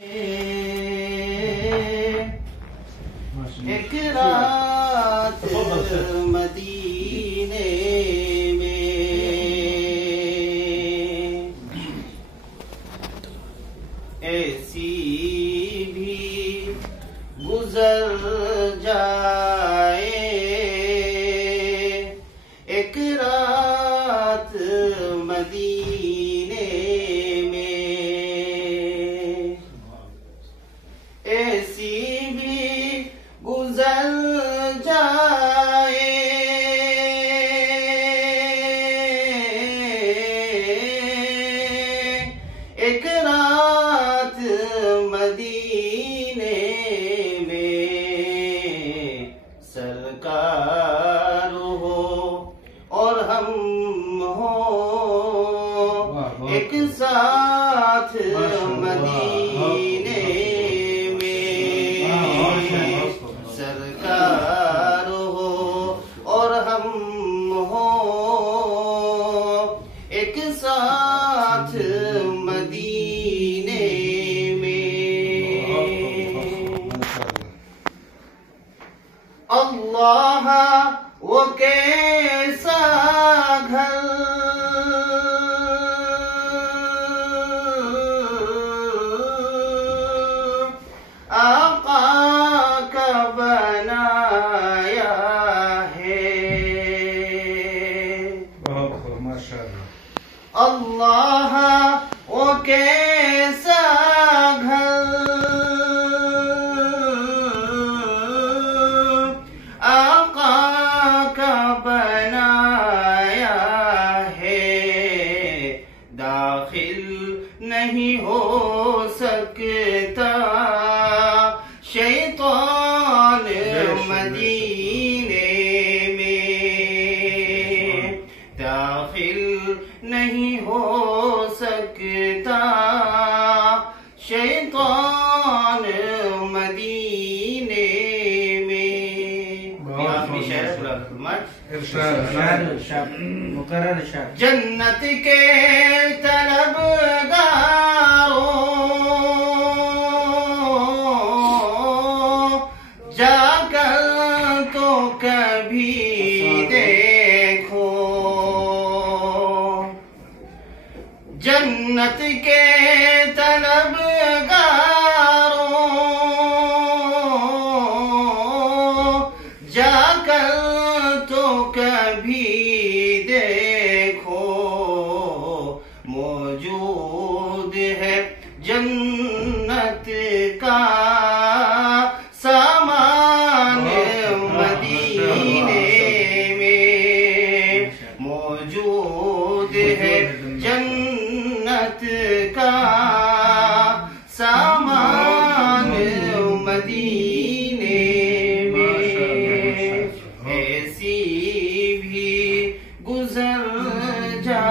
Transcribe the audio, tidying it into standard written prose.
एक रात मदीने में ऐसी भी गुजर जाए, एक रात मदीने में ऐसी भी गुजर जाए, एक रात मदीने में सरकार हो और हम हो एक साथ मदीने में, सरकार हो और हम हो एक साथ मदीने में। अल्लाह वो कैसा घर आका का बनाया है, अल्लाह वो कैसा घर आका का बनाया है, दाखिल नहीं हो सकता शैतान मदीने में, दाखिल नहीं हो सकता शैतान मदीने में। जन्नत के तलबगारों जाकर तो कभी देखो, जन्नत के तलबगारों जाकर तो कभी देखो, मौजूद है जन्नत का सामान मदीने में, मौजूद है जन्नत का सामान मदीने में, ऐसी भी गुजर जा